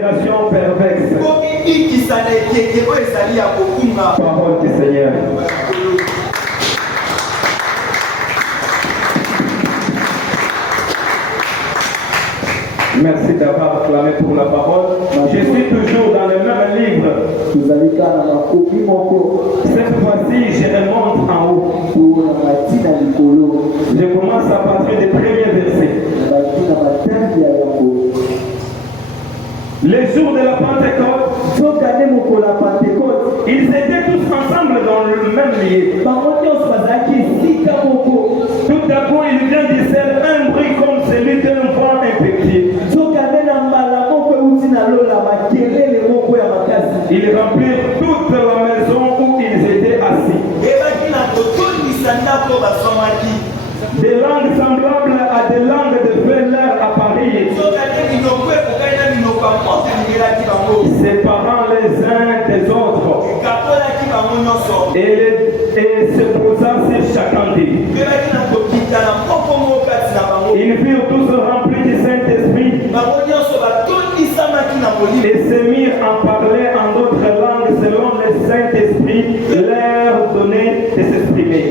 Génération perverse. Parole du Seigneur. Merci d'avoir acclamé pour la parole. Je suis toujours dans le même livre. Cette fois-ci, je remonte en haut. Je commence à partir des premiers versets. Les jours de la Pentecôte, ils étaient tous ensemble dans le même lieu. Tout à coup, il vient du ciel un bruit comme celui d'un vent impétueux. Ils remplirent toute la maison où ils étaient assis. Des langues semblables à des langues de feu leur apparurent, séparant les uns des autres, et se posant sur chacun d'eux. Ils furent tous remplis du Saint-Esprit et se mirent à parler en d'autres langues selon le Saint-Esprit leur donnait de s'exprimer.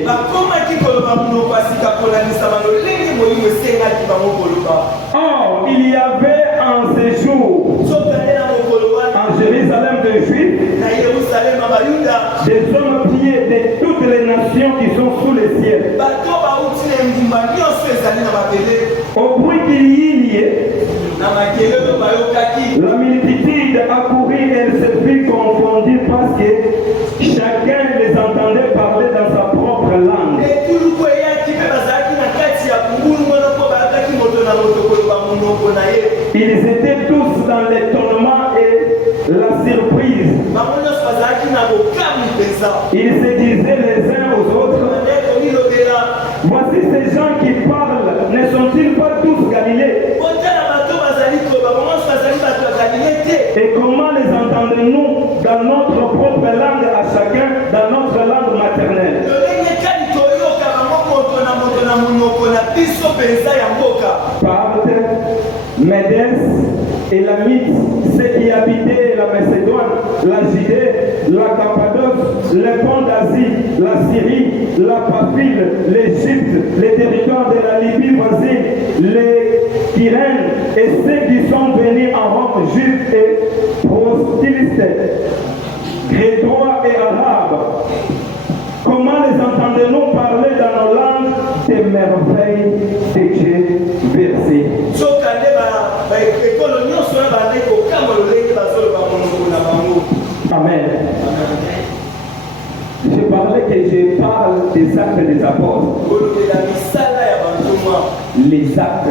Or, il y avait en ce jour en Jérusalem de Juifs des hommes pieds de toutes les nations qui sont sous le ciel. Au bruit qu'il y ait, la multitude accourut et elle se fit confondue parce que chacun les entendait parler dans sa propre langue. Ils étaient tous dans l'étonnement et la surprise. Ils se disaient les uns aux autres, voici ces gens qui parlent, ne sont-ils pas tous Galilées? Et comment les entendons-nous dans notre propre langue à chacun, dans notre langue maternelle? Parthes, Médès, Élamites, ceux qui habitaient la Macédoine, la Judée, la Cappadoce, le pont d'Asie, la Syrie, la Paphile, l'Égypte, les territoires de la Libye voisine, les Kyrènes et ceux qui sont venus en Rome, juifs et proselytes, Grécois et Arabes. Comment les entendons-nous parler dans nos langues des merveilles de Dieu versées? Amen. Je parlais que je parle des actes des apôtres. Les actes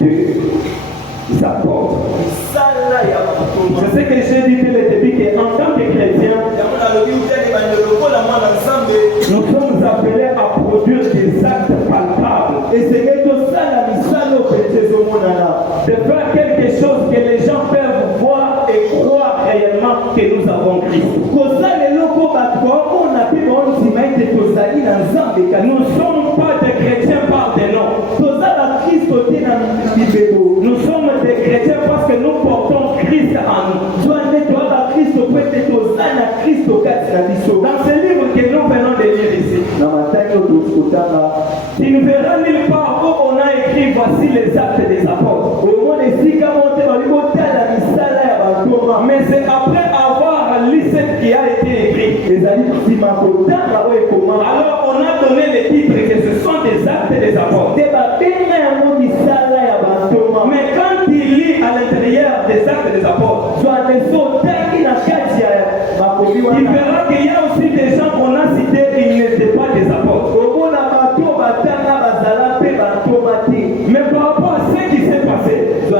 des apôtres. C'est ce que j'ai dit dès le début, qu'en tant que chrétien, nous sommes appelés à produire des actes palpables. Et c'est de faire quelque chose que les gens peuvent voir et croire réellement que nous avons Christ. Nous ne sommes pas des chrétiens par des noms. Nous sommes des chrétiens parce que nous portons Christ en nous. Dans ce livre que nous venons de lire ici, tu ne verras nulle part où on a écrit voici les actes des apôtres. Mais c'est après avoir lu ce qui a été écrit. Alors on a donné le titre que ce sont des actes des apôtres. Mais quand il lit à l'intérieur des actes des apôtres, il verra qu'il y a aussi des gens qu'on a cités, ils n'étaient pas des apôtres. Mais par rapport à ce qui s'est passé, on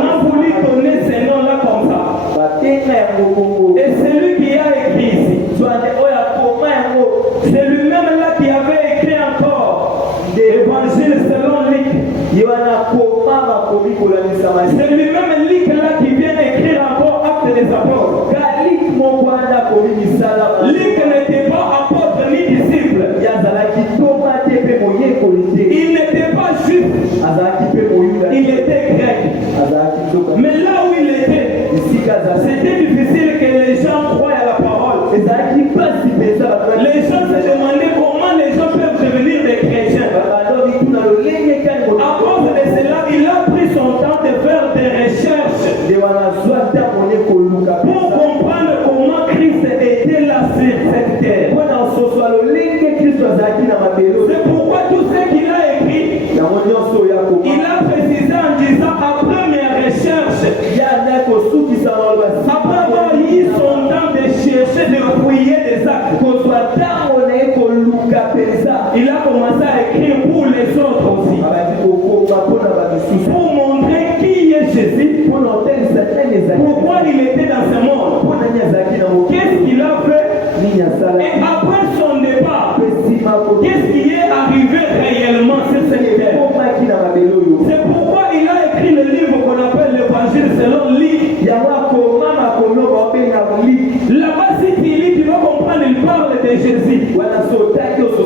a voulu donner ces noms-là comme ça. Et celui qui a écrit ici, c'est lui-même là qui avait écrit encore l'évangile selon Luc. C'est lui-même Luc là qui vient écrire encore acte des apôtres. Luc n'était pas apôtre ni disciple. Il n'était pas juif. Il était grec. Mais là où il était, c'était difficile que les gens croient à la parole. Les gens se demandaient comment les gens peuvent devenir des chrétiens. À cause de cela, il a pris son temps de faire des recherches pour comprendre comment Christ était là sur cette terre. C'est pourquoi tout ce qu'il a écrit, il a précisé en disant après mes recherches, après avoir eu son temps de chercher, de fouiller des actes, il a commencé à écrire pour les autres aussi, pour montrer qui est Jésus, pourquoi il était dans ce monde, qu'est-ce qu'il a fait, et après son départ, qu'est-ce qui est arrivé réellement sur cette terre. C'est pourquoi il a écrit le livre qu'on appelle l'Évangile selon Luc. Là-bas, si tu lis, tu vas comprendre, il parle de Jésus.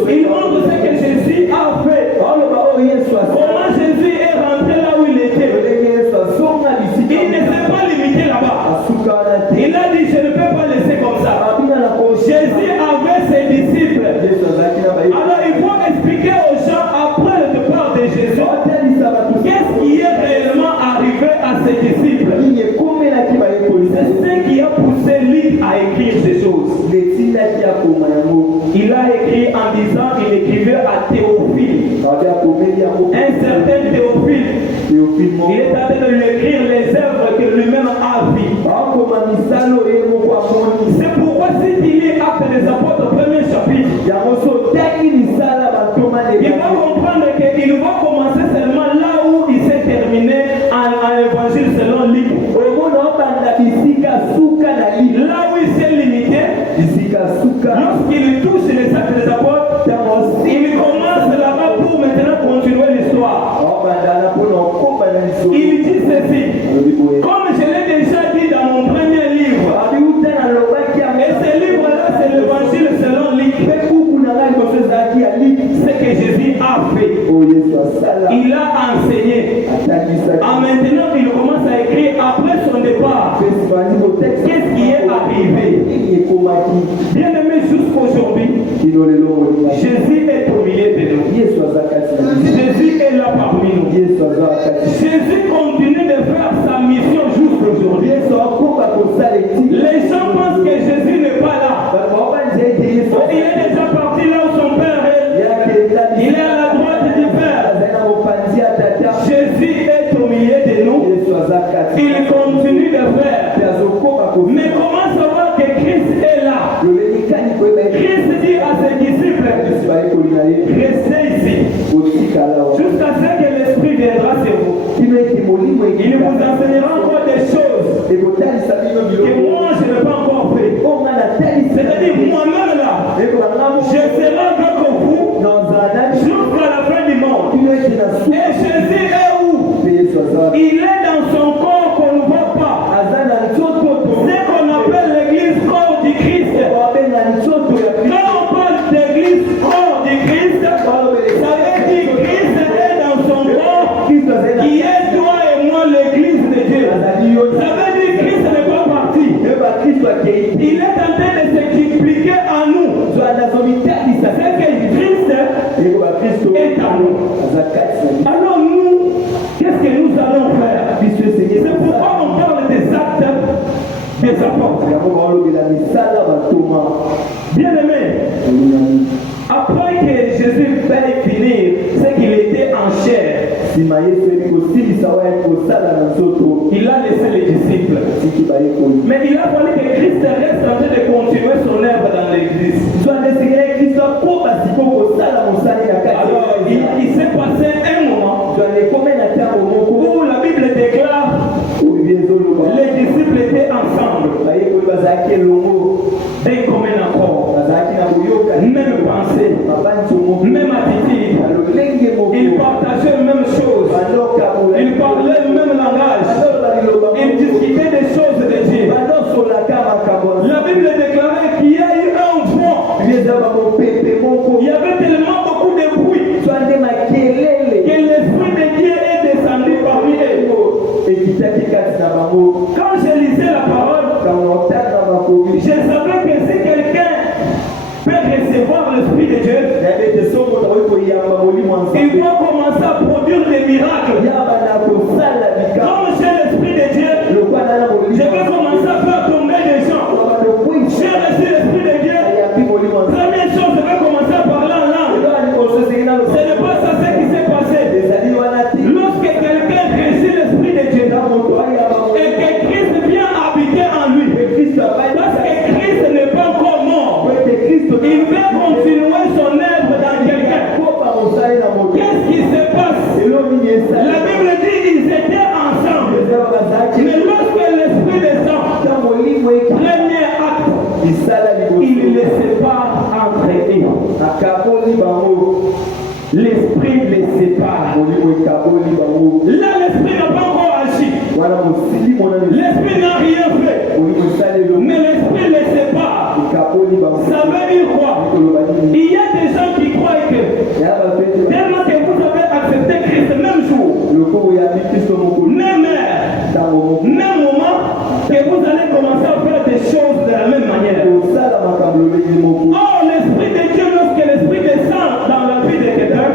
Il montre ce que Jésus a fait. Comment Jésus est rentré là où il était. Il ne s'est pas limité là-bas. Il a dit, je ne peux pas laisser comme ça. Jésus avait ses disciples. Alors il faut expliquer aux gens après le départ de Jésus, qu'est-ce qui est réellement arrivé à ses disciples. C'est ce qui a poussé Luc à écrire ces choses. Il a écrit en disant qu'il écrivait à Théophile. Un certain Théophile. Il est en train de lui écrire les œuvres que lui-même a vues. C'est pourquoi si tu lis Actes des Apôtres, premier chapitre, il va comprendre qu'il va commencer seulement là où il s'est terminé en l'évangile selon Luc. Là où il s'est limité, lorsqu'il touche les Actes des Apôtres, il commence là-bas pour maintenant continuer l'histoire. Il dit ceci, comme je l'ai déjà dit dans mon premier livre, et ce livre-là c'est l'évangile selon Luc. Ce que Jésus a fait, il a enseigné. Maintenant il commence à écrire après son départ. Qu'est-ce qui est arrivé? Bien aimé, jusqu'aujourd'hui, Jésus est au milieu de nous. Jésus est là parmi nous. Jésus continue de faire sa mission jusqu'aujourd'hui. Les gens pensent que Jésus n'est pas là. Il est déjà parti là où son Père est. Il est à la droite du Père. Jésus est au milieu de nous. Il continue de faire. Mais comment savoir que Christ est là? Christ dit à ses disciples, restez ici jusqu'à ce que l'Esprit viendra sur vous. Il vous enseignera encore des choses que moi je n'ai pas encore fait. C'est-à-dire moi-même là, je serai avec vous jusqu'à la fin du monde. Et Jésus est où? Il est dans son corps qu'on ne voit pas. Ce qu'on appelle l'église corps du Christ. Quand on parle d'église corps du Christ, ça veut dire Christ est dans son corps, qui est toi et moi l'église de Dieu. Ça veut dire Christ n'est pas parti. Il est en train de s'expliquer à nous. C'est que Christ est à nous. Alors nous, qu'est-ce que nous allons faire? C'est pourquoi on parle des actes des apôtres. Bien aimé, après que Jésus veuille finir ce qu'il était en chair, il a laissé les disciples. Mais il a fallu que Christ reste en train de continuer son œuvre dans l'église. Alors il s'est passé un moment où la Bible déclare les disciples étaient ensemble, d'un commun accord, même pensée, même attitude. Ils partageaient les mêmes choses, ils parlaient le même langage, ils discutaient des choses de Dieu. La Bible déclarait qu'il y a eu un vent. Il y avait tellement beaucoup de bruit que l'Esprit de Dieu est descendu parmi eux. Quand je lisais la parole, je savais que si quelqu'un peut recevoir l'Esprit de Dieu, il faut commencer à produire des miracles. Comme j'ai l'Esprit de Dieu, je vais commencer à faire tomber des gens. J'ai reçu l'Esprit de Dieu. Première chose, je vais commencer à parler en langue. Ce n'est pas ça ce qui s'est passé. Lorsque quelqu'un reçut l'Esprit de Dieu et que Christ vient habiter en lui, parce que Christ n'est pas encore mort, il veut continuer son œuvre dans quelqu'un. Qu'est-ce qui se passe? La Bible dit qu'ils étaient ensemble. Mais lorsque l'Esprit descend, premier acte, il ne les sépare entre eux. L'Esprit les sépare. Là, l'Esprit n'a pas encore agi. L'Esprit n'a rien fait. Mais l'Esprit les sépare. Ça veut dire quoi? Il y a des gens qui croient que tellement que vous avez accepté Christ le même jour, même heure, même moment, que vous allez commencer à faire des choses de la même manière. Oh, l'Esprit de Dieu, lorsque l'Esprit descend dans la vie de quelqu'un,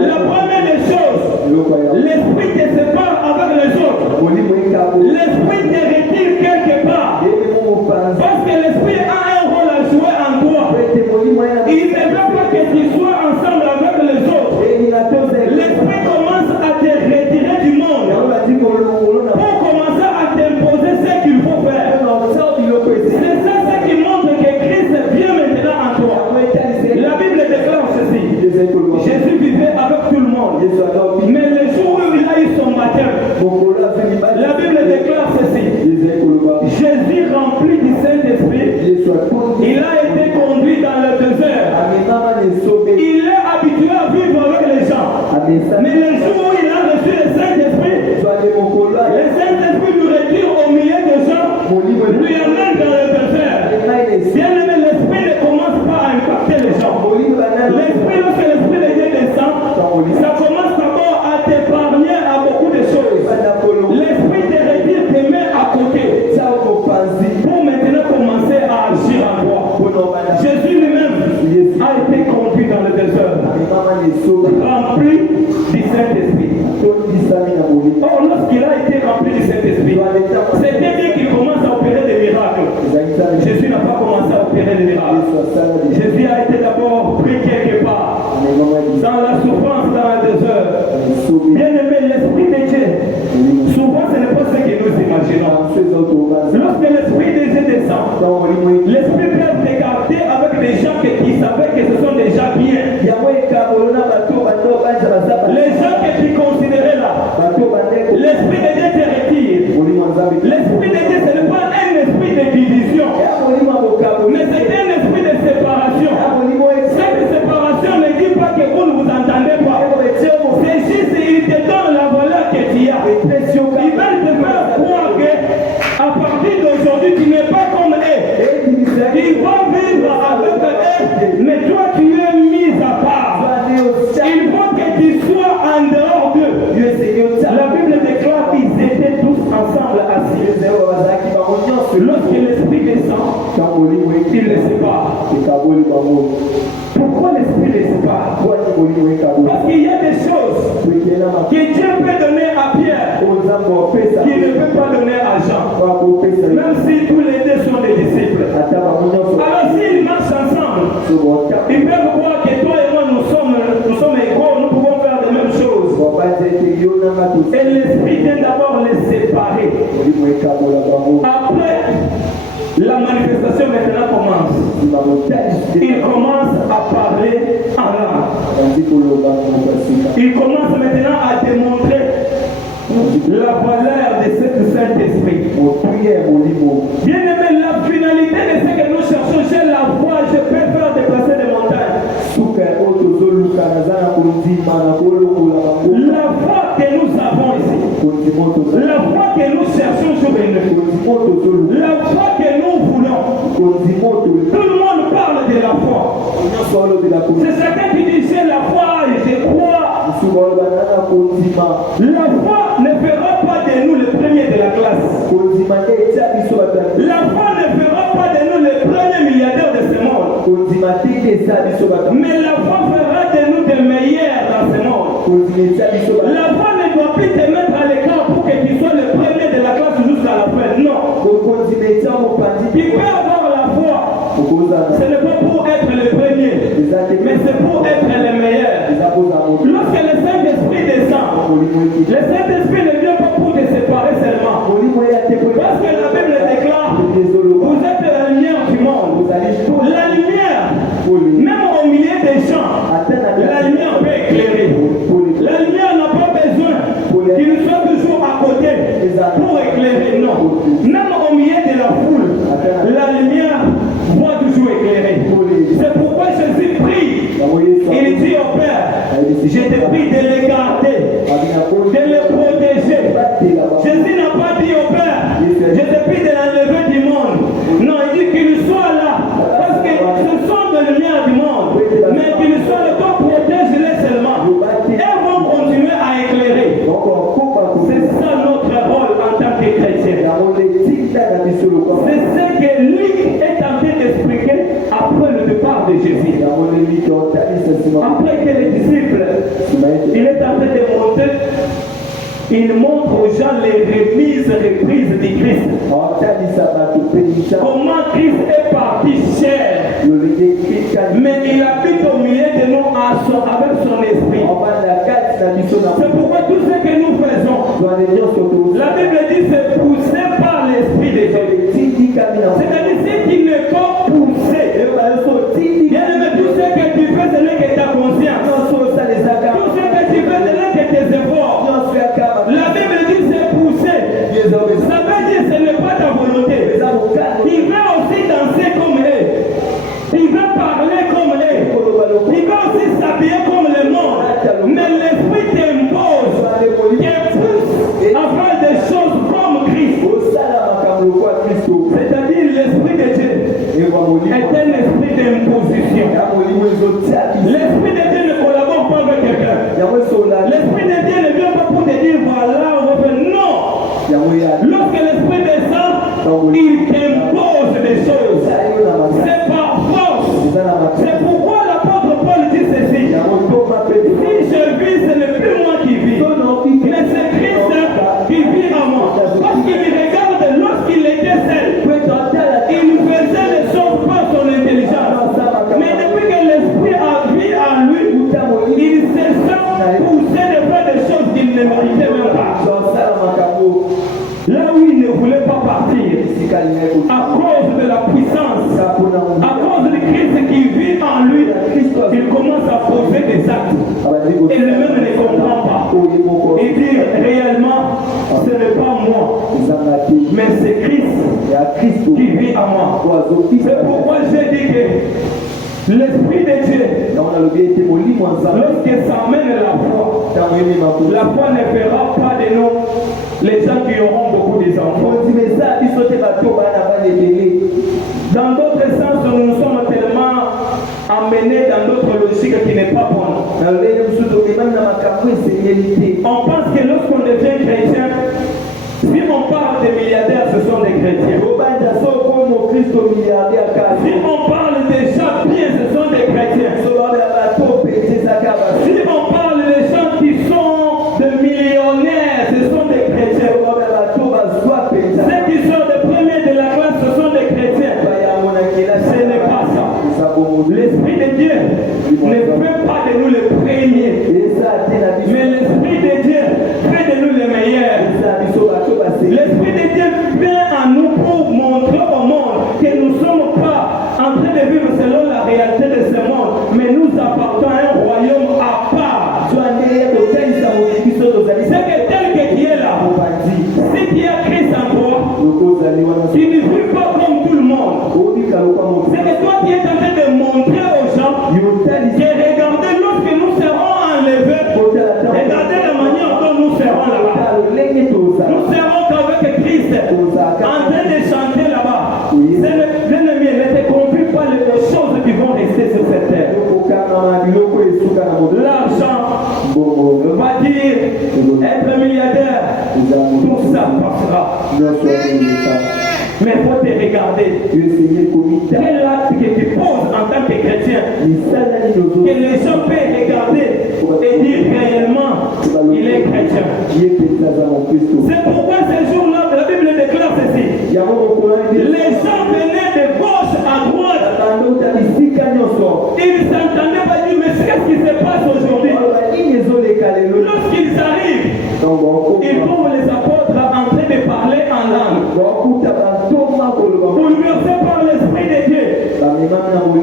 la première des choses, l'Esprit te sépare avec les autres. L'Esprit te retire quelque part. Parce que l'Esprit a un rôle à jouer en toi. Il ne veut pas que tu sois ensemble avec les autres. L'Esprit commence à te retirer du monde pour commencer à t'imposer ce qu'il faut faire. C'est ça ce qui montre que Christ vient maintenant en toi. La Bible déclare ceci. Jésus vivait avec tout le monde. Mais le jour où il a eu son baptême, la Bible déclare ceci. Jésus rempli du Saint-Esprit, il a été conduit dans le désert. Il est habitué à vivre avec les gens. Mais le jour où il a reçu le Saint-Esprit, le Saint-Esprit lui retire au milieu des gens, lui amène dans le désert. Bien aimé, l'Esprit ne commence pas à impacter les gens. L'Esprit, lorsque l'Esprit de Dieu descend, ça commence d'abord à t'épargner à beaucoup de choses. L'Esprit te retire tes mains à côté pour maintenant commencer à agir en toi. Jésus lui-même a été conduit dans le désert, rempli du Saint-Esprit. Or, lorsqu'il a été rempli du Saint-Esprit, c'était bien qu'il commence à opérer des miracles. Jésus n'a pas commencé à opérer des miracles. Jésus a été d'abord pris quelque part, dans la souffrance, dans le désert. Bien aimé, l'Esprit de Dieu, souvent ce n'est pas ce que nous imaginons. Lorsque l'Esprit de Dieu descend, l'Esprit peut regarder avec des gens qui savaient que ce sont des gens bien. Les gens que tu considérais là, l'Esprit de Dieu te retire. L'Esprit de Dieu, ce n'est pas un esprit de division, mais c'est un esprit de séparation. Cette séparation ne dit pas que vous ne vous entendez pas. C'est juste qu'il te donne la valeur que tu as. Ils veulent te faire croire qu'à partir d'aujourd'hui, tu n'es pas comme eux. Ils vont vivre avec eux, mais toi tu es mis à part. Ils vont que tu sois en dehors d'eux. La Bible déclare qu'ils étaient tous ensemble assis. Lorsque l'Esprit descend, il les sépare. Pourquoi l'Esprit les sépare? Parce qu'il y a des choses que Dieu peut donner à Pierre qu'il ne peut pas donner à Jean, même si tous les deux sont des disciples. Alors s'ils marchent ensemble, ils peuvent croire que toi et moi nous sommes égaux, nous pouvons faire les mêmes choses. Et l'Esprit vient d'abord les séparer. Après, la manifestation maintenant commence. Il commence à parler en langue. Il commence maintenant à démontrer la valeur de ce Saint-Esprit. Bien aimé, la finalité de ce que nous cherchons, c'est la foi. Je peux faire déplacer des montagnes. La foi que nous avons ici, la foi que nous cherchons sur nous, la foi que nous voulons. Tout le monde parle de la foi. C'est chacun qui dit j'ai la foi et je crois. La foi ne fera pas de nous les premiers de la classe. La foi ne fera pas de nous les premiers milliardaires de ce monde. Mais la foi fera de nous des meilleurs dans ce monde. La foi ne doit plus te mettre à l'écart pour que tu sois le premier de la classe jusqu'à la fin. Non. Tu peux avoir la foi. Ce n'est pas pour être le premier, mais c'est pour être le meilleur. Lorsque le Saint-Esprit descend, le Saint-Esprit ne vient pas pour te séparer seulement. Parce que la Bible déclare, vous êtes la lumière du monde. La lumière, même au milieu des champs, la lumière peut éclairer. La lumière n'a pas besoin qu'il soit toujours à côté pour éclairer, non. Même au milieu de la foule, la lumière va toujours éclairer. C'est pourquoi Jésus prie. Il dit au Père, je te prie de les garder, de les protéger. Jésus n'a pas dit au Père, je te prie de l'enlever du monde. Non, il dit qu'il soit là, parce que ce sont des lumières du monde. Mais qu'il soit là, toi protège-les seulement. Elles vont continuer à éclairer. C'est ça notre rôle en tant que chrétien. C'est ce que Luc est en train d'expliquer après le départ de Jésus. Après que les disciples, il est en train de monter, il montre aux gens les reprises du Christ. Comment Christ est parti cher, mais il habite au milieu de nous avec son esprit. C'est pourquoi tout ce que nous faisons, la Bible dit c'est poussé par l'esprit de Dieu. C'est-à-dire si tu n'es pas poussé, bien aimé, tout ce que tu fais, ce n'est que ta conscience. Tout ce que tu fais, ce n'est que tes efforts. La Bible dit c'est poussé. Ça veut dire ce n'est pas ta volonté. Il va aussi danser comme eux. Il va parler comme eux. Il va aussi s'habiller comme le monde. Mais l'esprit t'impose, te pousse à faire des choses comme Christ. C'est-à-dire l'esprit de Dieu est un esprit d'imposition. L'esprit de Dieu ne collabore pas avec quelqu'un. L'esprit de Dieu ne vient pas pour te dire voilà, on va faire non. Lorsque l'esprit descend, il t'impose des choses. C'est par force. C'est pourquoi l'apôtre Paul dit ceci. Si je vis, ce n'est plus moi qui vis, mais c'est Christ qui vit en moi. Parce qu'il regarde lorsqu'il était seul, il faisait les choses par son intelligence. Mais depuis que l'esprit a vie en lui, il se sent poussé de faire des choses qu'il ne méritait même pas. Là où il ne voulait pas partir, à cause de la puissance, à cause de Christ qui vit en lui, il commence à poser des actes. Et lui-même ne comprend pas. Il dit réellement, ce n'est pas moi, mais c'est Christ qui vit en moi. C'est pourquoi j'ai dit que l'esprit de Dieu, lorsque ça amène la foi ne fera pas de nous les gens qui auront beaucoup d'enfants. Dans d'autres sens, nous sommes tellement emmenés dans d'autres logiques qui n'est pas bonne. On pense que lorsqu'on devient chrétien, si on parle des milliardaires, ce sont des chrétiens. Si on parle des gens bien, ce sont des chrétiens. Si on parle des gens qui sont des millionnaires, ce sont des chrétiens. Ceux qui sont des premiers de la classe, ce sont des chrétiens. Ce n'est pas ça. L'Esprit de Dieu ne fait pas de nous les premiers, mais l'Esprit de Dieu fait de nous les meilleurs. L'Esprit de Dieu vient à nous pour montrer au monde que nous ne sommes pas en train de vivre selon la réalité de ce monde, mais nous appartenons à un royaume à part. C'est que tel que tu es là, si tu as Christ en toi, tu ne vis pas comme tout le monde. C'est que toi tu es en train de montrer aux gens que regardez lorsque nous serons enlevés, regardez la manière dont nous serons là-bas. Nous serons qu'avec Christ en train de chanter là-bas. L'ennemi ne te confie pas les choses qui vont rester sur cette terre. L'argent, va dire, être milliardaire, tout ça passera. Mais il faut te regarder. Quel acte que tu poses en tant que chrétien, que les gens peuvent regarder et dire réellement, il est chrétien. C'est pourquoi ces jours-là, la Bible déclare ceci. Les gens venaient de gauche à droite. Ils ne s'entendaient pas dire, mais qu'est-ce qui se passe aujourd'hui? Lorsqu'ils arrivent, ils trouvent les apôtres en train de parler en langue. Bouleversés par l'Esprit de Dieu.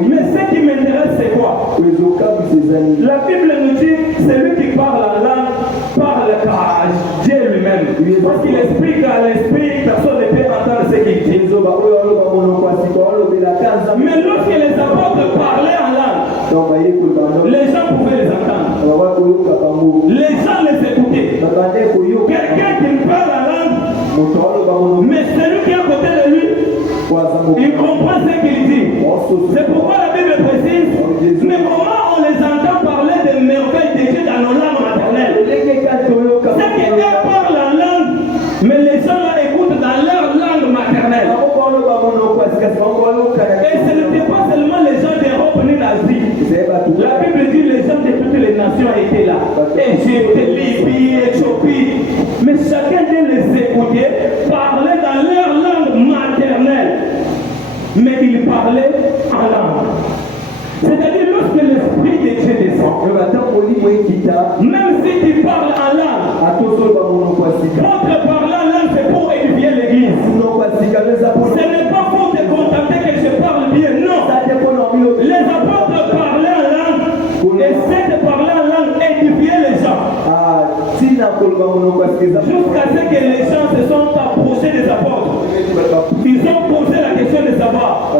Mais ce qui m'intéresse, c'est quoi? La Bible nous dit, celui qui parle en langue parle à Dieu lui-même. Parce qu'il explique à l'Esprit, personne ne peut entendre ce qu'il dit. Mais lorsque les apôtres parlaient en langue, les gens pouvaient les entendre. Les gens les écoutaient. Quelqu'un qui parle en langue, mais celui qui est à côté de lui, il comprend ce qu'il dit. C'est pourquoi la Bible précise, mais comment on les entend parler des merveilles de Dieu dans nos langues maternelles? C'est qu'ils parlent en langue, mais les gens là écoutent dans leur langue maternelle. Et ce n'était pas seulement les gens d'Europe ni d'Asie. La Bible dit les gens de toutes les nations étaient là. Égypte, Libye, Éthiopie. Mais chacun de les écouter parlait dans leur langue maternelle. Mais ils parlaient en langue. C'est-à-dire lorsque l'Esprit de Dieu descend, même si tu parles en langue, votre parler en langue c'est pour édifier l'église. Ce n'est pas pour te contenter que je parle bien, non. Les apôtres parlaient en langue, et c'est de parler en langue édifier les gens. Jusqu'à ce que les gens se sont approchés des apôtres. Ils ont posé la question de savoir, oh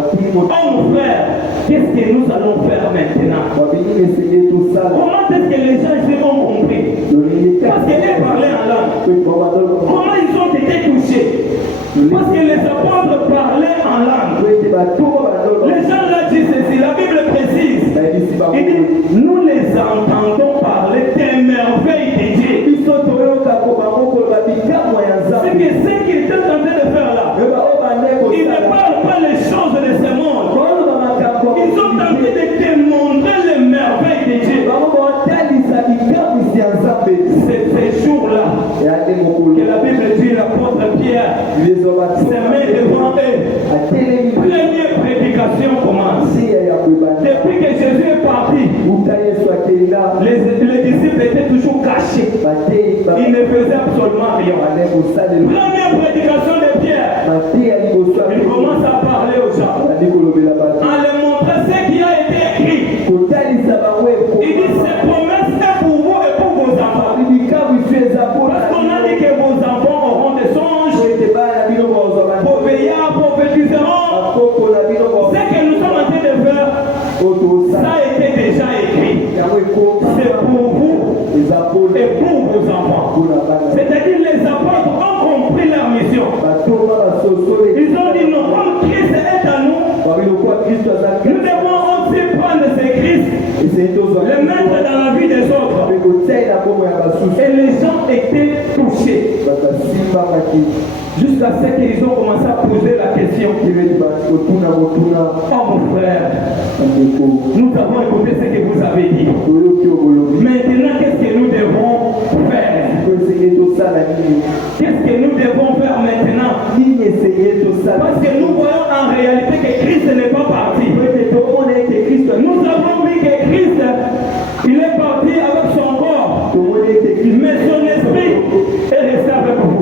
mon frère, qu'est-ce que nous allons faire maintenant? Comment est-ce que les gens ici ont compris? Parce qu'ils parlaient en langue. Comment ils ont été touchés? Parce que les apôtres parlaient en langue. Les gens là disent ceci, la Bible précise. Il dit, nous les entendons parler des merveilles de Dieu. C'est que ce qu'ils étaient en train de faire là, ils ne parlent pas les choses de ce monde. Ils sont en train de démontrer les merveilles de Dieu. C'est ces jours-là que la Bible dit l'apôtre Pierre se met devant eux. Première prédication commence. Depuis que Jésus est parti, les disciples étaient toujours cachés. Ils ne faisaient absolument rien. Première prédication de Pierre, il commence à parler aux gens, en leur montrant ce qui a été écrit. Il dit ces promesses sont pour vous et pour vos enfants. Parce qu'on a dit que vos enfants auront des songes, vos veillards prophétiseront. Ce que nous sommes en train de faire, ça a été déjà écrit. C'est pour vous et pour vos enfants. C'est-à-dire les apôtres ont compris leur mission. Ils ont dit non, comme Christ est à nous, nous devons aussi prendre ce Christ, le mettre dans la vie des autres. Et les gens étaient touchés. Jusqu'à ce qu'ils ont commencé à poser la question. Oh mon frère, nous avons écouté ce que vous avez dit. Maintenant, qu'est-ce que nous devons faire? Qu'est-ce que nous devons faire maintenant? Parce que nous voyons en réalité que Christ n'est pas parti. Nous avons vu que Christ, il est parti avec son corps, mais son esprit est resté avec vous.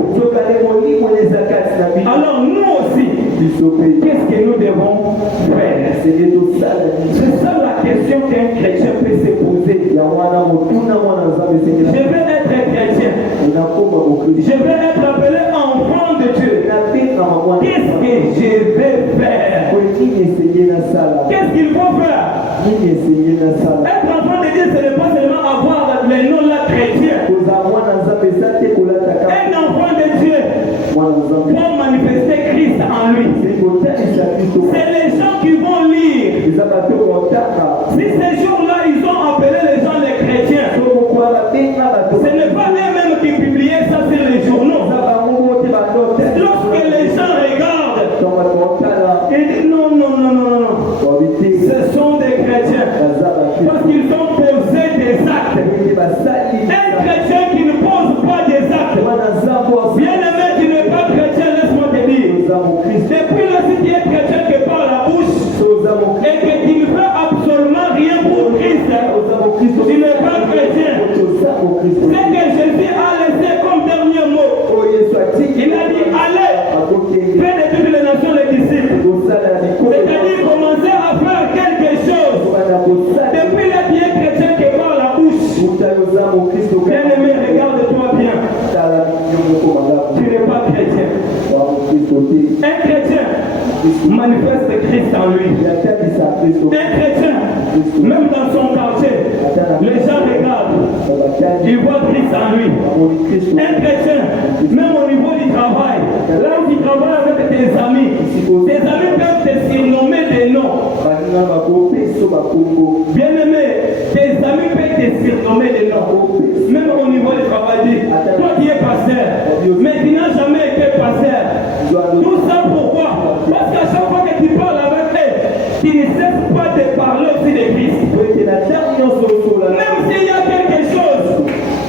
Alors nous aussi, qu'est-ce que nous devons faire? C'est ça la question qu'un chrétien peut se poser. Je vais être chrétien. Je vais être appelé enfant de Dieu. Qu'est-ce que je vais faire? Qu'est-ce qu'il faut faire? Être enfant de Dieu, ce n'est pas seulement avoir les noms là chrétiens. Un enfant de Dieu pour manifester Christ en lui. C'est les gens qui vont lire. Si ces jours-là, ils ont appelé les gens les chrétiens, ce n'est pas eux-mêmes qui publiaient ça sur les journaux. Lorsque Parce qu'ils ont posé des actes. Un chrétien qui ne pose pas des actes. Bien-aimé, tu n'es pas chrétien, laisse-moi te dire. Depuis là, si tu es chrétien que par la bouche et que tu ne fais absolument rien pour Christ, tu n'es pas chrétien. C'est que Jésus a laissé comme dernier mot. Il a dit, allez, faites de toutes les nations les disciples. C'est-à-dire commencer à faire quelque chose. Depuis là, tu es chrétien que par la bouche. Bien-aimé, regarde-toi bien. Tu n'es pas chrétien. Un chrétien manifeste Christ en lui. Un chrétien, même dans son quartier, les gens regardent, ils voient Christ en lui. Un chrétien, même au niveau du travail, là où tu travailles avec tes amis peuvent te surnommer des noms. Bien-aimé, tes amis peuvent te surnommer des noms. Même au niveau du travail, toi qui es pasteur, mais tu n'as jamais été pasteur. Tout ça pourquoi? Parce qu'à chaque fois que tu parles avec eux, tu ne cesses pas de parler aussi de Christ. Même s'il y a quelque chose,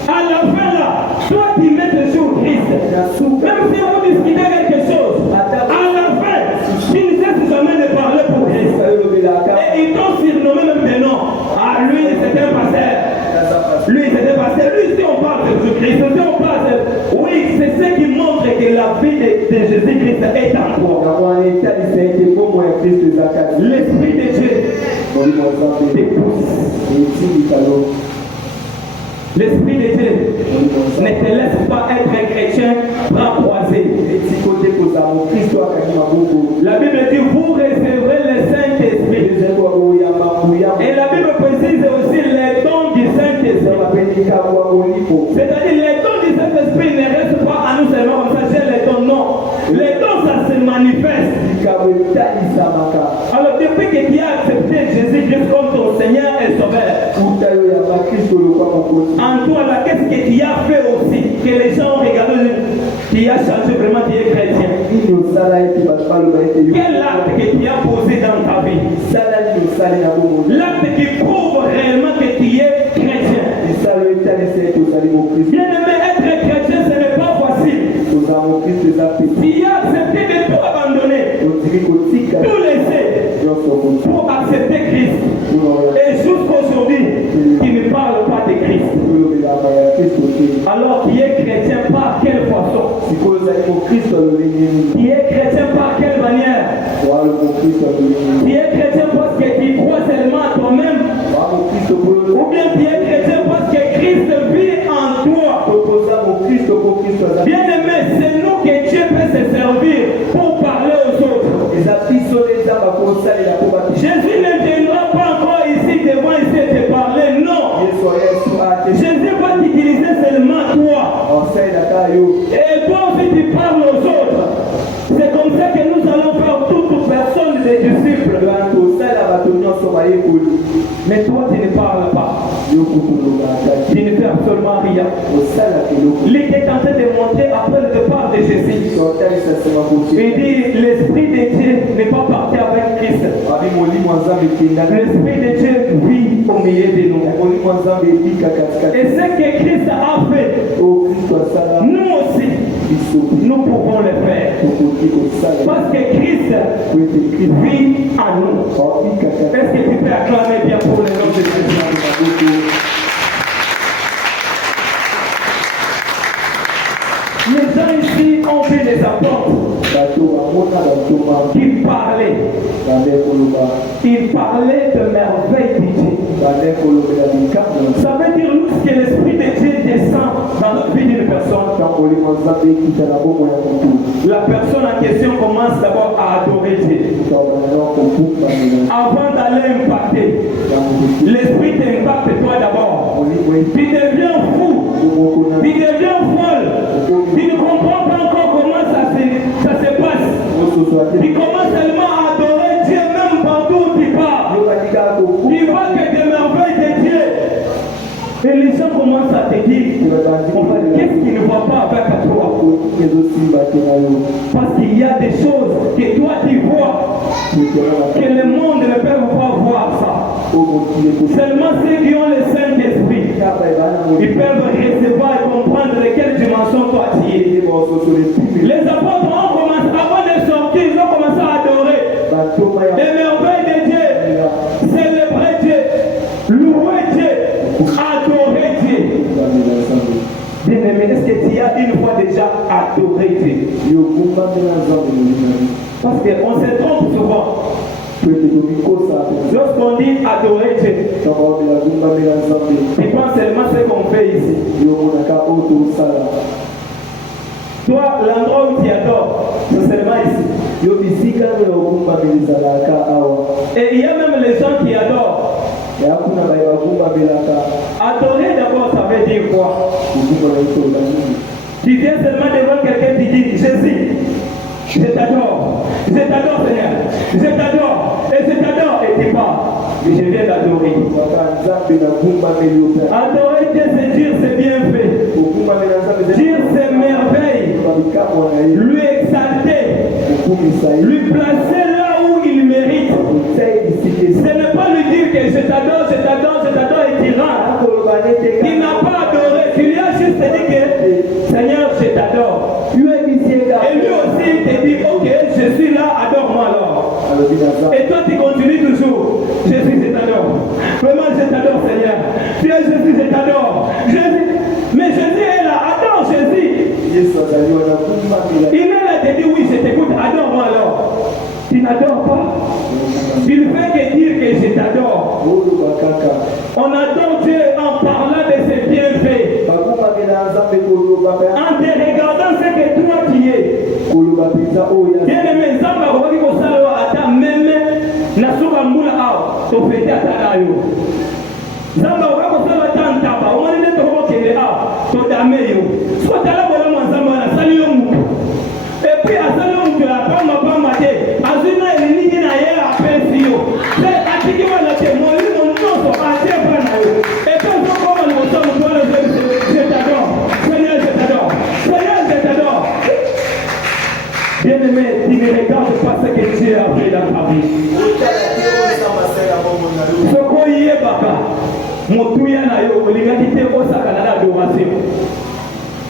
à la fin là, toi tu mets toujours Christ. Même si vous discutez quelque chose, à la fin, tu ne cesses jamais de parler pour Christ. Et ils t'ont surnommé même des noms. Ah, lui c'était un pasteur. Lui c'était pasteur. Lui, si on parle de Christ, si on parle de... Oui, c'est ce qui montre que la vie de Jésus-Christ est en toi. L'Esprit de Dieu te pousse. L'Esprit de Dieu ne te laisse pas être un chrétien bras croisés. La Bible dit, vous recevrez le Saint-Esprit. Et la Bible précise aussi les dons du Saint-Esprit. C'est-à-dire les dons du Saint-Esprit ne restent pas à nous seulement comme ça, c'est les dons, non. Les dons, ça se manifeste. Alors depuis que tu as accepté Jésus-Christ comme ton Seigneur et Sauveur, en toi là, qu'est-ce que tu as fait aussi que les gens regardent, qui a changé vraiment, tu es chrétien? Quel acte que tu as posé dans ta vie? L'acte qui prouve réellement que tu es chrétien. Bien-aimé, être chrétien, ce n'est pas facile. Tu as accepté de tout abandonner, tout laisser pour accepter Christ. Et jusqu'aujourd'hui, tu ne parles pas de Christ. Alors tu es chrétien par quelle façon? Tu es chrétien par quelle manière? Tu es chrétien parce que tu crois seulement à toi-même? Ou bien tu es chrétien parce que Christ vit en toi? Bien-aimé, c'est nous que Dieu peut se servir pour parler aux autres. Jésus ne viendra pas encore ici devant ici te parler, non. Jésus va t'utiliser seulement toi. Et toi aussi tu parles aux autres. C'est comme ça que nous allons faire toute personne des disciples. Mais toi tu ne parles pas. Tu ne fais absolument rien. Il est tenté de montrer après le départ de Jésus. Il dit l'Esprit de Dieu n'est pas parti avec Christ. L'Esprit de Dieu vit au milieu de nous. Et ce que Christ a fait, nous aussi, nous pouvons le faire. Parce que Christ vit en nous. Est-ce que tu peux acclamer bien pour le nom de Jésus? Les gens ici ont vu les apôtres qui parlaient. Ils parlaient de merveilles de Dieu. Ça veut dire que l'Esprit de Dieu descend dans la vie d'une personne. La personne en question commence d'abord à adorer Dieu. Avant d'aller impacter, l'Esprit t'impacte toi d'abord. Tu deviens fou. Tu deviens folle. Tu ne comprends pas encore comment ça se passe. Tu commences seulement à adorer Dieu même partout où tu pars. Tu vois que des merveilles de Dieu. Et les gens commencent à te dire, qu'est-ce qu'ils ne voient pas avec toi? Parce qu'il y a des choses que toi tu vois, que le monde ne peut pas voir ça. Seulement ceux qui ont le Saint-Esprit, ils peuvent recevoir et comprendre de quelle dimension toi tu es. Les apôtres ont commencé, avant de sortir, ils ont commencé à adorer les merveilles de Dieu, célébrer Dieu, louer Dieu, adorer Dieu. Bien-aimé, est-ce que tu as une fois déjà adoré Dieu? Parce qu'on se trompe souvent. Lorsqu'on dit adorer Dieu, tu penses seulement ce qu'on fait ici. Toi, l'endroit où tu adores, c'est seulement ici. Et il y a même les gens qui adorent. Adorer d'abord, ça veut dire quoi? Tu viens seulement devant quelqu'un qui dit Jésus, je t'adore, Seigneur, je t'adore, et je t'adore, et tu pars. Mais je viens d'adorer. Adorer Dieu, c'est dire c'est bien fait. Dire c'est merveille. Lui exalter. Lui placer là où il mérite. Ce n'est pas lui dire que je t'adore, je t'adore, je t'adore et tu rentres. Il n'a pas adoré. Tu lui as juste dit que Seigneur, je t'adore. Et lui aussi il te dit ok, je suis là, adore-moi alors. Et toi tu continues toujours. Jésus, je t'adore. Vraiment, je t'adore, Seigneur. Tu es Jésus, je t'adore. Jésus. Mais Jésus est là, adore Jésus. Il est là, te dit oui, je t'écoute, adore-moi alors. Tu n'adores pas. Il fait que dire que je t'adore. On adore Dieu en parlant de ses bienfaits. En te regardant ce que toi tu es. Bien-aimé, Zamba, on va dire que ça a même Nasuka Mula Ao, to fêter à Tarayo. Zamba, on va dire que ça a Taba, on va dire que ça a to Dameyo. Soit à la bonne Zamba, à Saliomu. Et puis à Saliomu, à Pamate, à Zuna et Nini Naïa à Pesio. C'est à Tikima la Témoin, mon nom, à Tepanayo. Et puis on va voir le montant, je t'adore. Seigneur, je t'adore. Seigneur, je t'adore. Bien-aimé, tu ne regardes pas ce que Dieu a fait dans ta vie. Soko yebaka, motuya na yo, olingaki te osakana na adoration.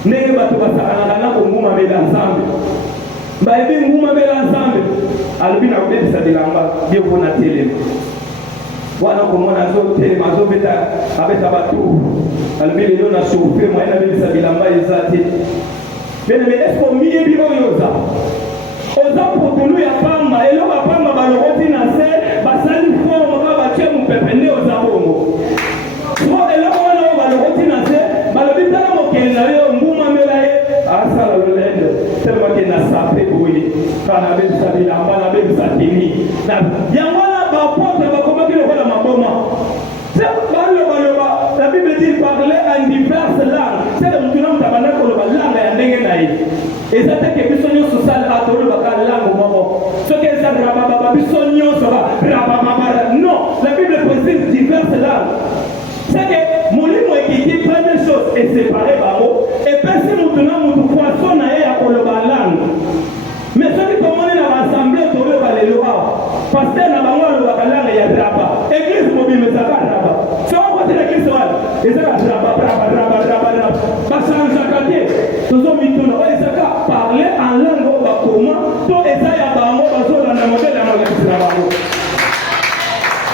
Ndenge bato basakana na konguma mela nzambe. Bayebi nguma mela nzambe. Alobi na kobebisa bilamba bie mpona telema. Wana komona azotelema azobeta abeta bato. Alobi lelo na chauffe moye nabebisa bilamba eza te. Bien-aimé, est-ce qu'on m'y est bien oza? Oza pour tout lui à Pamba, et là, Pamba, baloroti na se, basali forme, bache mon pépé, oza bongo. Soit et là, baloroti na se, balorita na mokele na yo, nguma melaye, asala lolende, tellement que na sapé boye, kana be sabila, mbana be satini. Yangwana ba porte ba komaki le voilà maboma. C'est la Bible dit parler en diverses langues. C'est le mouton de la langue et en dégaine. Et ça fait que Bissonio social a tourné la langue au moment. Ce que ça rababa, Bissonio sera rababa. Non, la Bible précise diverses langues. C'est que Moulimo est quitté, première chose, est séparé par mot. Et personne ne mouton poisson à la langue. Mais ceux qui commandent l'assemblée, tourné par les lois. Parce que la langue est raba. Église mobile, mais ça va raba. C'est un côté de l'église. Et ça va raba. Parce qu'en Jacques, nous sommes mis tout là. Et ça va parler en langue au comment. Tout et ça y a pas mot parce qu'on a un modèle dans l'église là-bas.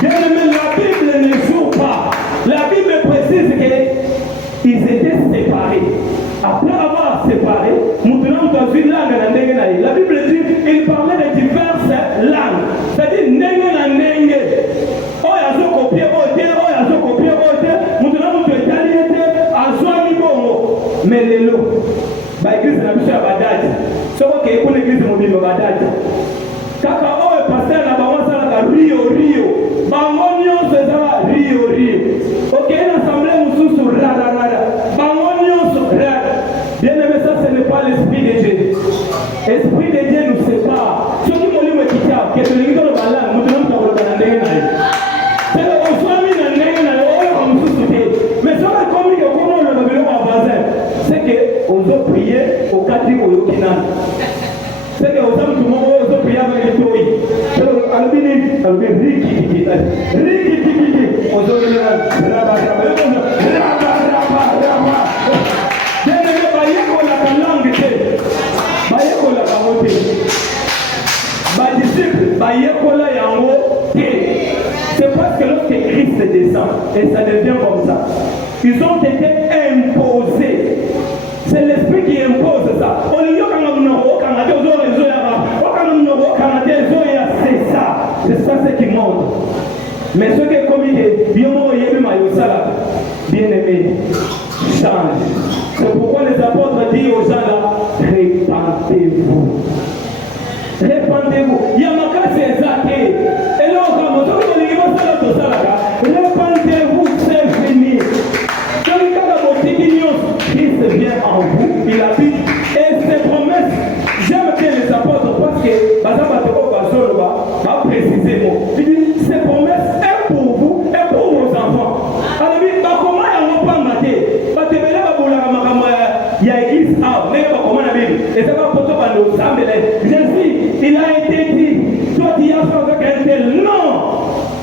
Bien aimé, la Bible ne joue pas. La Bible précise qu'ils étaient séparés. Après avoir séparé, maintenant dans une langue, la Bible dit qu'il parlait de diverses langues. C'est-à-dire, nenge na nenge. Oh, il y a ce copier, oh, il y a ce copier, oh, maintenant, nous sommes italien, à Zoami Bongo. Mais les lots, l'église n'a plus à Badad. C'est quoi qui est pour l'église mobile de Badad? Kaka, oh, le pasteur là-bas, on s'en a Rio. Bangonion, c'est ça, Rio. Ok, l'assemblée nous sous rada. Bangonion, rada. Bien aimé, ça, ce n'est pas l'esprit de Dieu. L'esprit de Dieu nous sépare. Ceux qui m'ont dit, que tu l'as dit dans le balan, nous devons t'avoir dans la nègre. C'est le Oswami dans la nègre, on nous soutient. Mais ça va comme il y a comment le Babylon en voisin. C'est qu'on doit prier au cadre au Yokinan. C'est que aux hommes, tout le monde doit prier avec les toits. C'est le Albini, Riki. C'est parce que lorsque Christ descend, et ça devient comme ça, ils ont été imposés. C'est l'esprit qui impose ça. C'est ça ce qui montre. Mais ce qui est communiqué, bien aimé, change. C'est pourquoi les apôtres disent aux gens là, répandez-vous. Répandez-vous. Il y a ma classe exagérée. Et là, répandez-vous, c'est fini. Christ vient en vous, il habite. Et ses promesses, j'aime bien les apôtres parce que, par exemple, va préciser moi. Il dit, ces promesses est pour vous et pour vos enfants. Alors, il dit, comment il y a un maté? Il y a église, comment la Bible? Et ça va pour toi, Jésus, il a été dit, toi tu as fait non.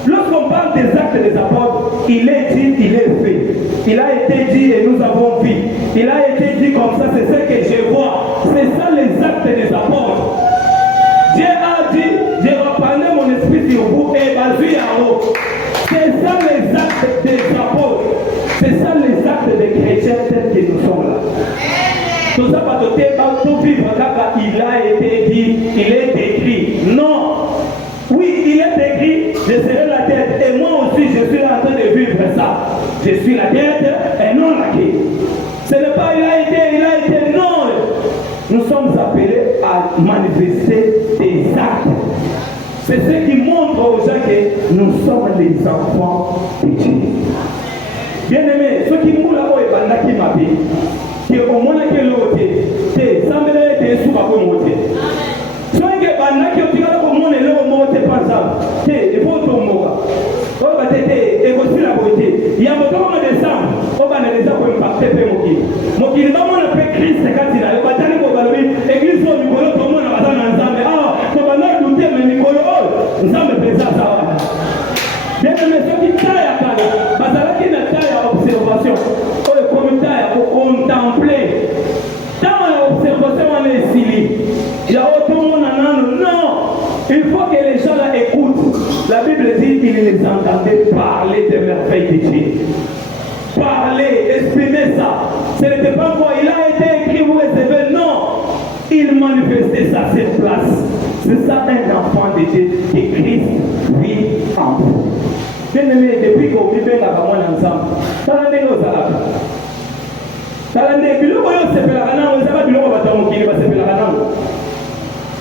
Lorsqu'on parle des actes des apôtres, il est dit, il est fait. Il a été dit et nous avons vu. Il a été dit comme ça, c'est ce que je vois. C'est ça les actes des apôtres. Dieu a dit, je reprendrai mon esprit sur vous et basé en haut. C'est ça les actes des apôtres. C'est ça les actes des chrétiens tels que nous sommes là. Tout ça va tout vivre car il a été dit, il est écrit. Non. Oui, il est écrit, je serai la tête. Et moi aussi, je suis en train de vivre ça. Je suis la tête et non la queue. Ce n'est pas il a été, non. Nous sommes appelés à manifester des actes. C'est ce qui montre aux gens que nous sommes les enfants de Dieu. Bien aimé, ceux qui moulent là-haut et bandaki ma vie, qui au moins que l'autre, c'est ça me l'a été sous ma communauté. Ceux qui bandaki au tigre comme mon élève au mot par exemple, c'est il faut tout moi. On va t'aider et aussi la beauté. Il y a beaucoup de décembre, on va les avoir impacté pour mon qui va mon appel Christ quand il a le bataille pour balobi église au Nicolo tout le monde va dans ensemble. Ah, on va not douter mais Nicolo oh, nous sommes présents ça. Bien aimé, ceux qui taillent à Kala, parce qu'il y a taille à observation, comme taille à contempler. Dans l'observation, on est ici. Il y a autant de monde en non. Il faut que les gens là écoutent. La Bible dit qu'il les entendait parler des merveilles de Dieu. Parler, exprimer ça. Ce n'était pas quoi. Il a été écrit, vous recevez. Non. Il manifestait ça sur place. C'est ça un enfant de Dieu qui Christ vit en vous. Bien aimé, depuis qu'on vit bien ensemble, ça l'a dit aux Arabes. Ça l'a dit, biloko yo sepela kana, on sait biloko batamokili ba sepela kana.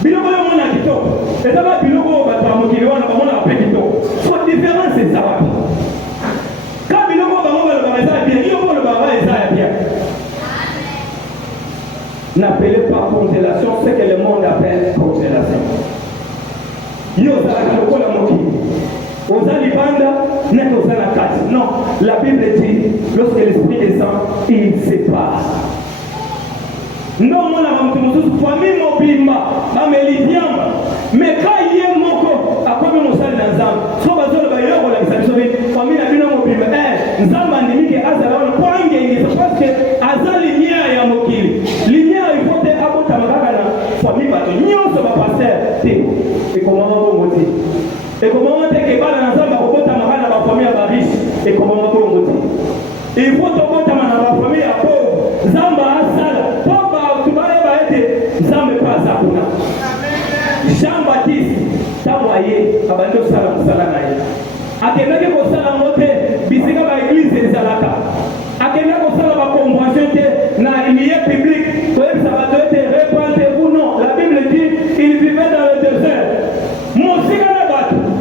Biloko yo mona kitoko. Et ça va biloko batamokili wana ba mona pe kitoko. So différence c'est ça. Quand biloko ba mona ba ça bien, yo mona ba ça bien. N'appelez pas congélation ce que le monde appelle congélation. Yo ça la kola mokili. Osali banda, net osala kati. Non, la Bible dit, lorsque l'esprit descend, il sépare. Non, mon avant tout, famille mobimba, ameli diamba. Mais quand il est moko, à quoi nous sommes dans l'ensemble, soit besoin de bailler pour la famille n'a plus mobimba. Nzamba ndimi que azala on poinge, c'est parce que azali lumière ya mokili. Lumière il faut être abota magana, famille bato nyonso ba pasteur. Et comment on va dire? Et comment on dit que dans l'ensemble, on va dans la famille à riche. Et comment on va dire? Il faut que dans la famille à pauvre. Zamba à sale. Pauvre, tu vas être Zamba pas à Kuna. Jean-Baptiste, t'as voyé, abandonné Salam Salanaï. A quel moment vous allez monter, bisika ba église des Alaka. A quel moment vous allez la convention de la lieu public. Vous savez, ça va être répandez-vous. Non, la Bible dit, il vivait dans le désert.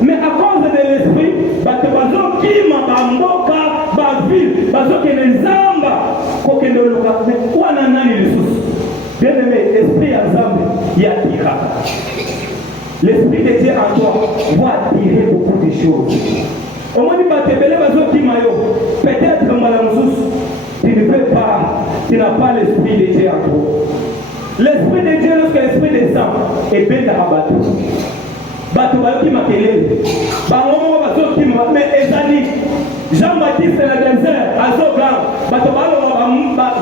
Mais à cause de l'esprit, bazo qui m'a mboka, ba ville, bazo que les zamba, koke no loka, mais quoi nana les sous. Bien aimé, esprit ensemble, il y a tira. L'esprit de Dieu en toi va tirer beaucoup de choses. Au moins, bazo qui mayo, peut-être comme la moussous, tu ne peux pas, tu n'as pas l'esprit de Dieu en toi. L'esprit de Dieu, lorsque l'esprit descend, est bien abattu. Bato bayoki makelele bango bazo kima mais ezali Jean-Baptiste na désert azogang bato ba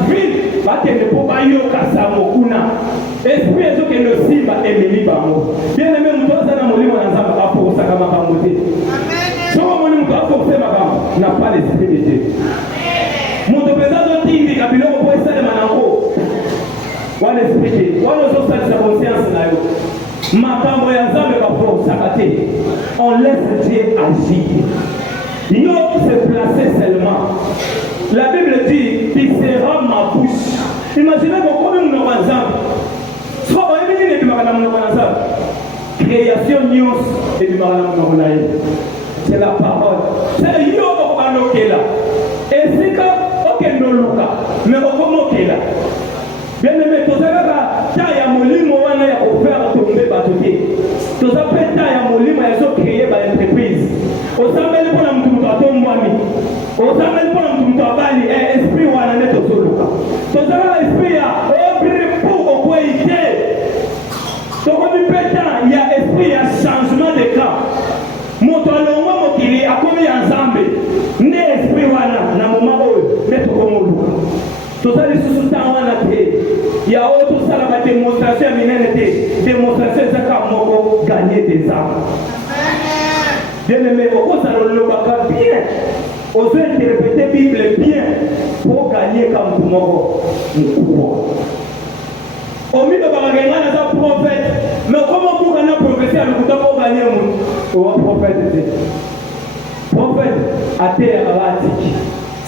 ville bakende po bayoka samokuna esprit ezokende osimba ememi bango bien aimé moto aza na molimo na nzambe afokosaka makambo te soko omoni moto afokose makambo na pas l'esprit de Dieu moto mpenza azotindika biloko po esalema nango wana esprit te wana ozosalisa conscience na yo makambo ya nzambe bafokosaka te on laisse Dieu agir. Yo se placer seulement. La Bible dit, tu seras ma bouche. Imaginez pourquoi nous nous avons. Création news et du c'est la parole. C'est yo qui est là. Et c'est que nous luka. Mais comment qui est là? Bien aimé, tout ça là, il y a molimo wana ya offert tomber batoté. Tout ça peut ya molimo ya so créer ba entreprise. Osambeli pona mtu atombwami. Osambeli pona mtu abali esprit wana neto soluka. Tout ça là esprit ya obri pour okoité. To komi peta ya esprit ya changement de camp. Moto alongwa mokili akomi ya nzambe. Ne esprit wana na moment oyo neto komoluka. Tozali susu tawana te ya autre sala ba démonstration minene te démonstration zaka moko gagner des âmes. Bien aimé, on ça le baka bien. On veut interpréter Bible bien pour gagner comme moko. Au milieu de baganga na za prophète, mais comment pour gagner prophétie avec pour gagner mon prophète. Prophète a terre alatiki.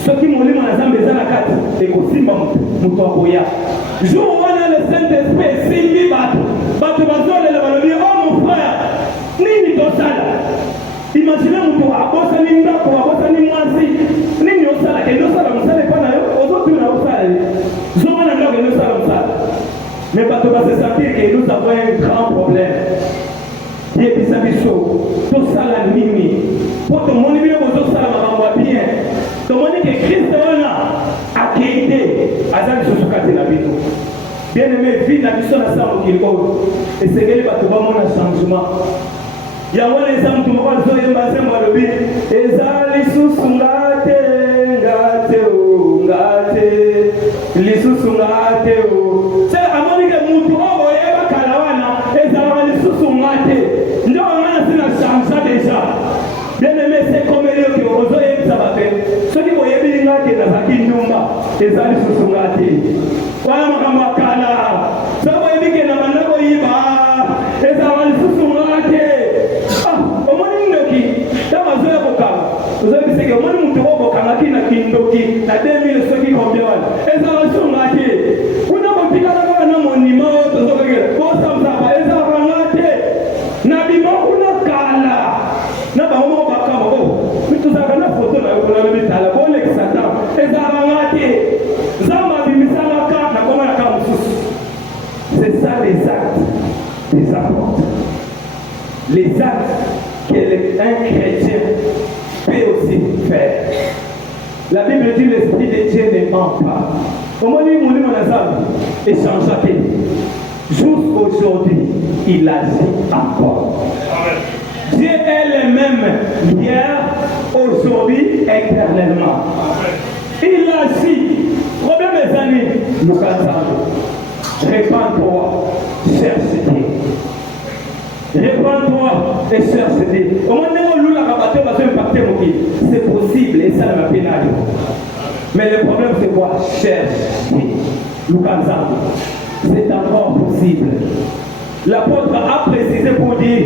Ce qui m'ont dit dans la maison à quatre, c'est qu'aussi Moutoya. Jour où on a le Saint-Esprit, Simbi Bato, Bato Bazo, le Balobi, oh mon frère, Nini Tosala. Imaginez Moutoa, Bosani Ndako, Bosani Mwansi, Nini Osala, et Osala, vous savez pas, aux autres, nous avons ça. Zomana Ndako, nous savons ça. Mais Bato va se sentir que nous avons un grand problème. Il y a des abisso, tout ça la Nini. Pour tout le monde, il y a des choses qui bien. Tout le monde que Christ a quitté, Azal Josuka la vie. Bien aimé, vie la mission à ça au Kilko. Et c'est qu'elle va trouver mon changement. Il y a un exemple qui m'a dit que je vais le dire. Ezali susungate, ngate, lisusungate. C'est à mon avis que Moutou Oboyeba Kalawana, Ezali susungate. Nous avons changé déjà. Bien aimé, c'est comme eux qui ont besoin de sabater. Ceux qui voyaient bien que dans la Kindumba, les amis se sont ratés. Voilà ma kala. Ça voyait bien que dans la Nagoïba, les amis se sont ratés. Ah, au moins nous qui, dans ma zone au cas, vous avez dit que au moins nous devons qui na Kindoki, na 2000 ceux qui combien. Les amis sont ratés. Vous n'avez pas dit que la monument, tout ça que, bon ça va, les amis ratés. Nabima kuna kala. Na ba mo ba ka mo mitu za kana photo na ko na bitala ko le satan ezarangate zama bimisala ka na koma na ka mususu. C'est ça les actes des apôtres, les actes qu'un chrétien peut aussi faire. La Bible dit l'esprit de Dieu ne ment pas. Au moins lui mon nazam et changé. Jusqu'aujourd'hui il agit encore. Dieu est le même hier, aujourd'hui, éternellement. Il agit. Problème mes amis, nous cassons. Répands-toi, cherche Dieu. Répands-toi et cherche Dieu. Au moins, c'est possible et ça ne m'a pas pénal. Mais le problème c'est quoi? Cherche Dieu. Nous cassons. C'est encore possible. L'apôtre a précisé pour dire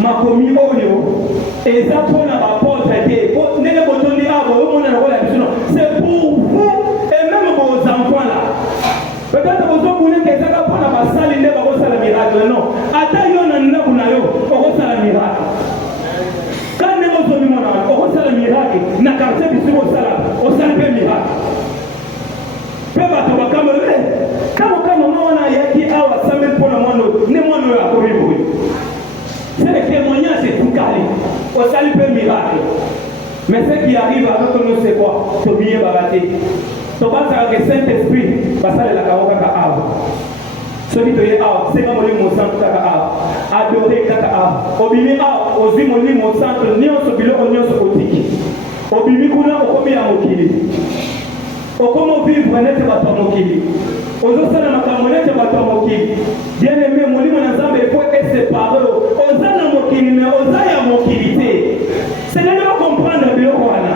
ma commis oyo et ça pour la apôtre était c'est pour vous et même vos enfants là. Peut-être vous voulez que ça pour la salle ne va pas la miracle non. Ata yo na nna kuna yo o la miracle. Quand ne vous voulez mon la miracle na quartier biso o sala miracle. Pe bato bakamele kama mwana yaki awa samel pour la mwana ne mwana ya kobibo. C'est le témoignage de tout calé. Au salut peut miracle. Mais ce qui arrive à notre nous c'est quoi? Tobier baraté. Toba ça que Saint-Esprit va ça la kaoka ka ava. Celui qui est out, c'est comme le mot centre ka ava. Adorer ka ava. Obéir out, oser mon centre, ni on se bilo, ni on se boutique. obimi kuna okomi ya mokili okomo vivre nete bato ya mokili ozosala makambo nete bato ya mokili bien aimé molimo na nzambe efo esepare oza na mokili me oza ya mokili te selenge bakomprendre biloko wana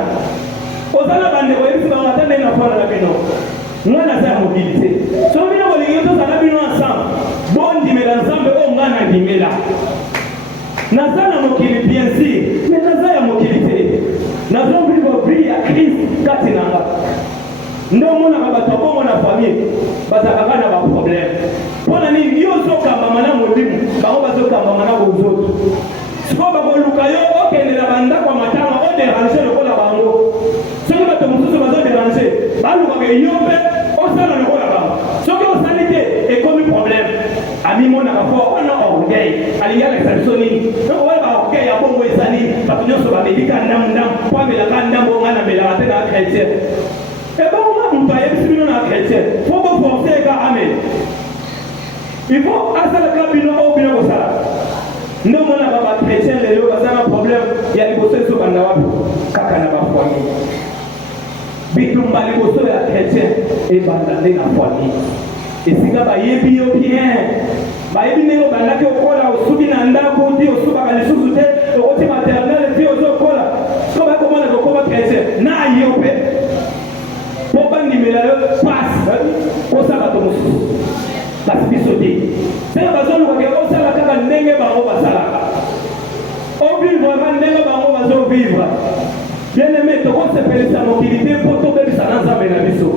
oza na bandeko yebisi bango ata ndenge nafana na bino nga naza ya mokili te so bino bolingi tozala bino ensemble bondimela nzambe oyo nga nandimela naza na mokili bien sûr me naza ya mokili te nazovivre vie ya Christ kati na nga nde omonaka bato bongo na famille bazalaka na baproblème mpona nini yo ozokambama na molimo bango bazokambama na bozoto sikoyo bakoluka yo okendela bandako ya matanga oderange lokola bango soki bato mosusu bazoderange balukaka yo mpe osala lokola bango soki osali te ekomi problème amimonaka fo wana orgueil alingi alakisa biso nini oyo baorgueil ya bongo ezali bato nyonso bamelika ndamudambu po amelaka ndambu onga namelaka te na chrétien ebonga moto ayebisi bino na chrétien fo boforce eka amen il faut asalaka bino oyo bino kosala nde omonaka bachrétien lelo baza na problème ya liboso eso banda wapi kaka na bafamille bitumba liboso ya chrétien ebanda nde na famille esika bayebi yo bien bayebi ndenge obandaki okola osuki na ndako ti osukaka lisusu te okoti maternele ti ozokola so bakomona kokoma chrétien na yo mpe mpo bandimela yo pasi osala bato mosusu kasi biso te ndenge bazolukake osala kaka ndenge bango basalaka ovivraka ndenge bango bazovivre bien aimé tokosepelisa mokili te mpo tobebisa na nzambe na biso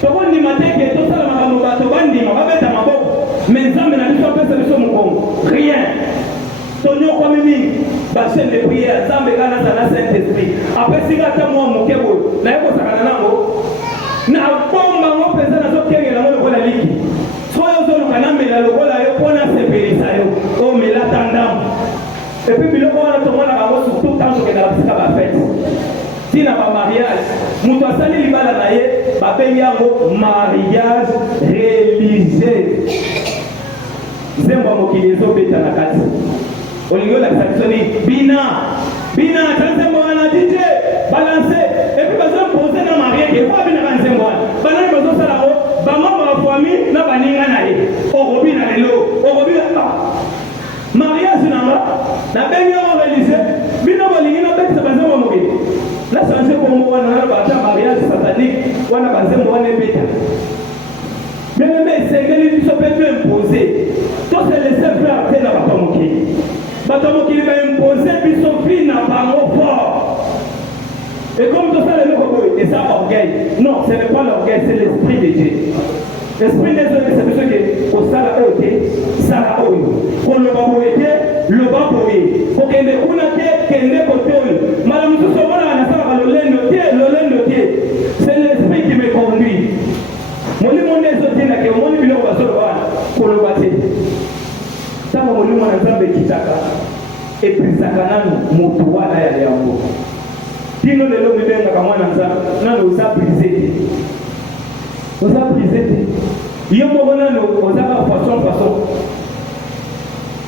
tokondima te ke tosala makambo bato bandima babeta maboko me nzambe na biso apesa biso mokongo rien tonyokwami mingi bachaine de prière nzambe kaka nazala na saint esprit apesika ata mwa moke boyo naye kosakana nango na bombango mpenza nazokengela ngo lokola liki soki ozoluka namela lokola yo mpo nasepelisa yo omelata ndambo epui biloko wana tomonaka yango surtout ntango tokendaka bisika bafete tina bamariage moto asali libala na ye babengi yango mariage religieuse nzembo ya mokili ezobeta na kati olingi olakisa biso nini bina ata nzembo wana dije balanse epui bazompose na mariage ekwa binaka nzembo wana banani bazosala yango bamama ya famille na baninga na ye okobi na lelo okobi mariage nanga nabengi yango religieux bino bolingi nabekisa banzembo mokili nasanze kombo wana wana bata mariage satanique wana banzembo wana ebeta meme esengeli biso mpe toimpose tose laisse faire te na bato mokili bato mokili baimpose biso vi na bango fort et comme tosala eloko boye eza orgueil non ce n'est pas l'orgueil c'est l'esprit de Dieu l'esprit de Dieu c'est biso ke kosala oyo te sala oyo koloba boye te loba boye kokende kuna te kende kote oyo mala mosusu omonaka nasalaka lolendo te c'est l'esprit qui me conduit molimo nde ezotindake omoni biloko bazoloba wana koloba te ntango molimo na nzambe ekitaka eprisaka nanu moto wana ya yango tino lelo mibengaka mwana nzambe nano oza brise te yo moko nano ozaka façon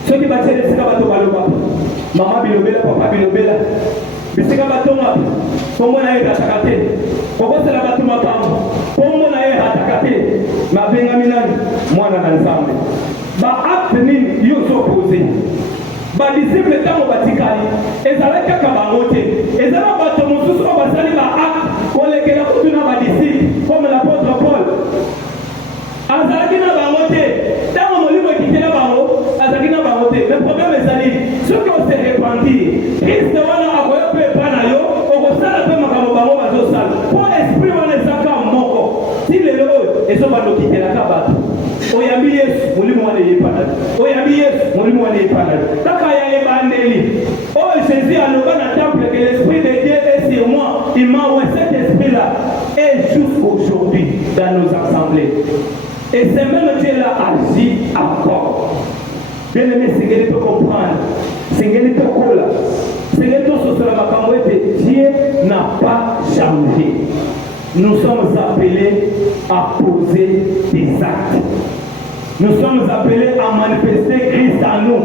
soki batiele esika bato baloba mama bilobela papa bilobela bisika batonga kombo na ye erataka te kokosela bato makambo kombo na ye erataka te mabengami nani mwana na nzambe baacte nini yo ozopose badisiple ntango batikali ezalaki kaka bango te ezala bato mosusu oyo basali baacte kolekela kutu na badisiple comme l'apôtre Paul azalaki na bango te ntango molimo ekitela bango azalaki na bango te mais problème ezali soki ose repentir kriste wana akoya mpe epa na yo okosala mpe makambo bango bazosala mpo esprit wana ezaka moko ti lelo oyo ezobanda okitelaka bato oyambi yesu molimo wana eyepana oyambi yesu molimo wana eyepana kaka ya ebandeli oyo jésus aloba na temple que l'esprit de Dieu est sur moi il m'a envoyé cet esprit là et jusqu'aujourd'hui dans nos assemblées et c'est même Dieu là agit encore bien aimé sengeli to comprendre sengeli to kola sengeli to sosala makambo ete Dieu n'a pas changé. Nous sommes appelés à poser des actes. Nous sommes appelés à manifester Christ en nous.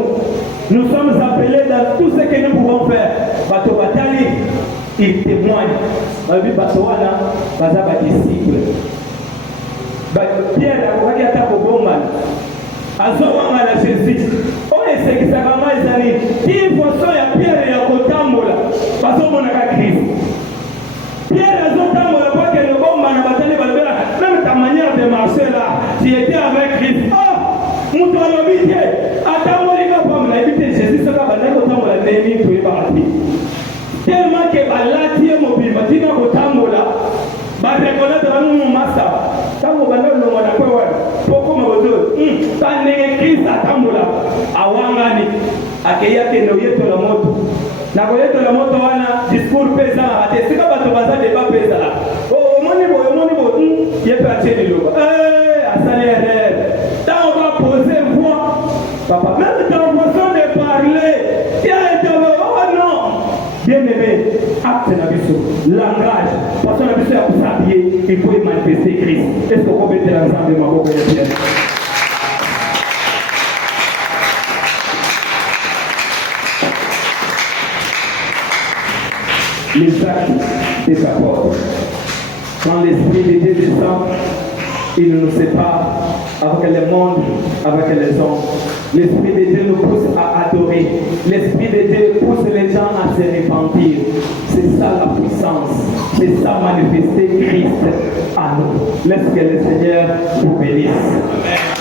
Nous sommes appelés dans tout ce que nous pouvons faire. Bato batali, il témoigne. Disciple. Pierre a dit à azowanga na Jésus. Oye sekisaka ezali ti poisson ya Pierre ya kotambola bazomona ka Christ. Pierre azotambola kwa que le bomba na batali balbela même ta manière de marcher là, tu étais avec Christ. Oh, mutu alobi te atamboli ka pomme na ebite Jésus saka bana kotambola nemi to ebati. Tellement que balati mobile batina kotambola ba reconnaître nous massa. Tango bana no mwana kwa poko mabodo tanenge Christ atambola awangani akeya kendo yeto la moto na koyeto la moto wana discours pesa ate sika bato baza débat pesa oh moni bo yeto acheni loba asale erreur tant on va poser voix papa même dans façon de parler il y a été oh non bien aimé acte na biso langage façon na biso ya kusabie il faut manifester Christ. Est-ce qu'on peut mettre ensemble ma boca de Pierre? Les actes des apôtres. Quand l'Esprit de Dieu descend, il nous sépare avec le monde, avec les hommes. L'Esprit de Dieu nous pousse à adorer. L'Esprit de Dieu pousse les gens à se repentir. C'est ça la puissance. C'est ça manifester Christ à nous. Laisse que le Seigneur vous bénisse. Amen.